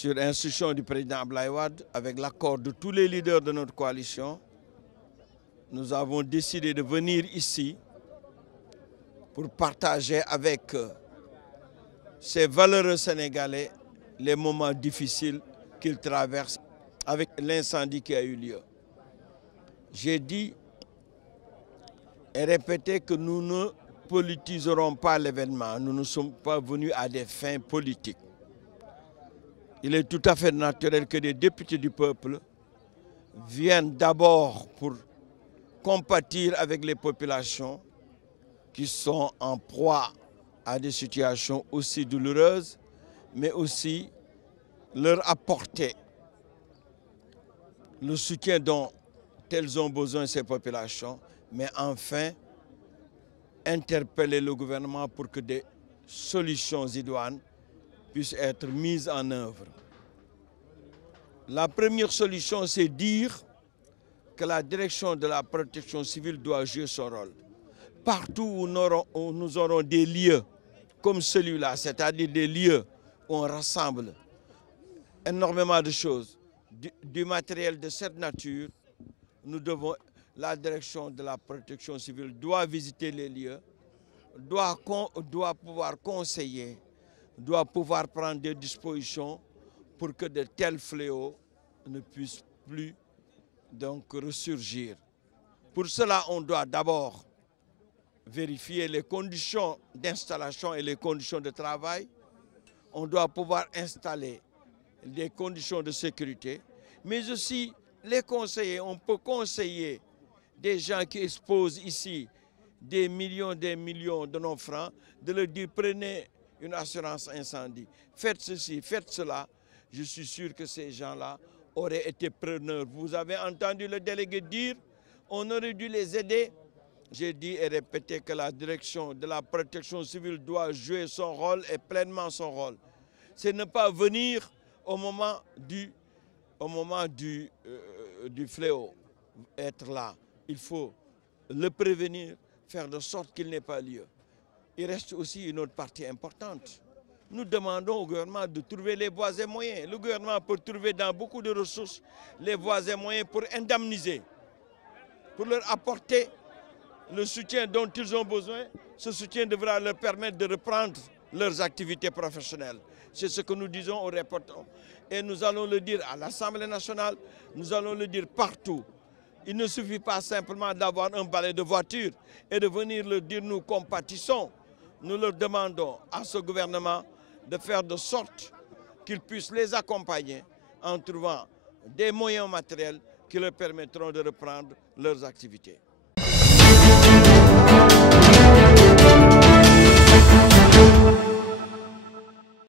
Sur instruction du président Abdoulaye Wade, avec l'accord de tous les leaders de notre coalition, nous avons décidé de venir ici pour partager avec ces valeureux Sénégalais les moments difficiles qu'ils traversent avec l'incendie qui a eu lieu. J'ai dit et répété que nous ne politiserons pas l'événement. Nous ne sommes pas venus à des fins politiques. Il est tout à fait naturel que des députés du peuple viennent d'abord pour compatir avec les populations qui sont en proie à des situations aussi douloureuses, mais aussi leur apporter le soutien dont elles ont besoin, ces populations, mais enfin interpeller le gouvernement pour que des solutions idoines puissent être mises en œuvre. La première solution, c'est dire que la direction de la protection civile doit jouer son rôle. Partout où nous aurons des lieux comme celui-là, c'est-à-dire des lieux où on rassemble énormément de choses, du matériel de cette nature, la direction de la protection civile doit visiter les lieux, doit pouvoir conseiller, doit pouvoir prendre des dispositions pour que de tels fléaux ne puissent plus donc ressurgir. Pour cela, on doit d'abord vérifier les conditions d'installation et les conditions de travail. On doit pouvoir installer des conditions de sécurité, mais aussi les conseiller. On peut conseiller des gens qui exposent ici des millions de nos francs, de leur dire prenez une assurance incendie, faites ceci, faites cela. Je suis sûr que ces gens-là auraient été preneurs. Vous avez entendu le délégué dire on aurait dû les aider. J'ai dit et répété que la direction de la protection civile doit jouer son rôle et pleinement son rôle. C'est ne pas venir au moment du fléau, être là. Il faut le prévenir, faire de sorte qu'il n'ait pas lieu. Il reste aussi une autre partie importante. Nous demandons au gouvernement de trouver les voies et moyens. Le gouvernement peut trouver dans beaucoup de ressources les voies et moyens pour indemniser, pour leur apporter le soutien dont ils ont besoin. Ce soutien devra leur permettre de reprendre leurs activités professionnelles. C'est ce que nous disons, au répétons. Et nous allons le dire à l'Assemblée nationale, nous allons le dire partout. Il ne suffit pas simplement d'avoir un balai de voiture et de venir leur dire nous compatissons. Nous leur demandons à ce gouvernement de faire de sorte qu'ils puissent les accompagner en trouvant des moyens matériels qui leur permettront de reprendre leurs activités.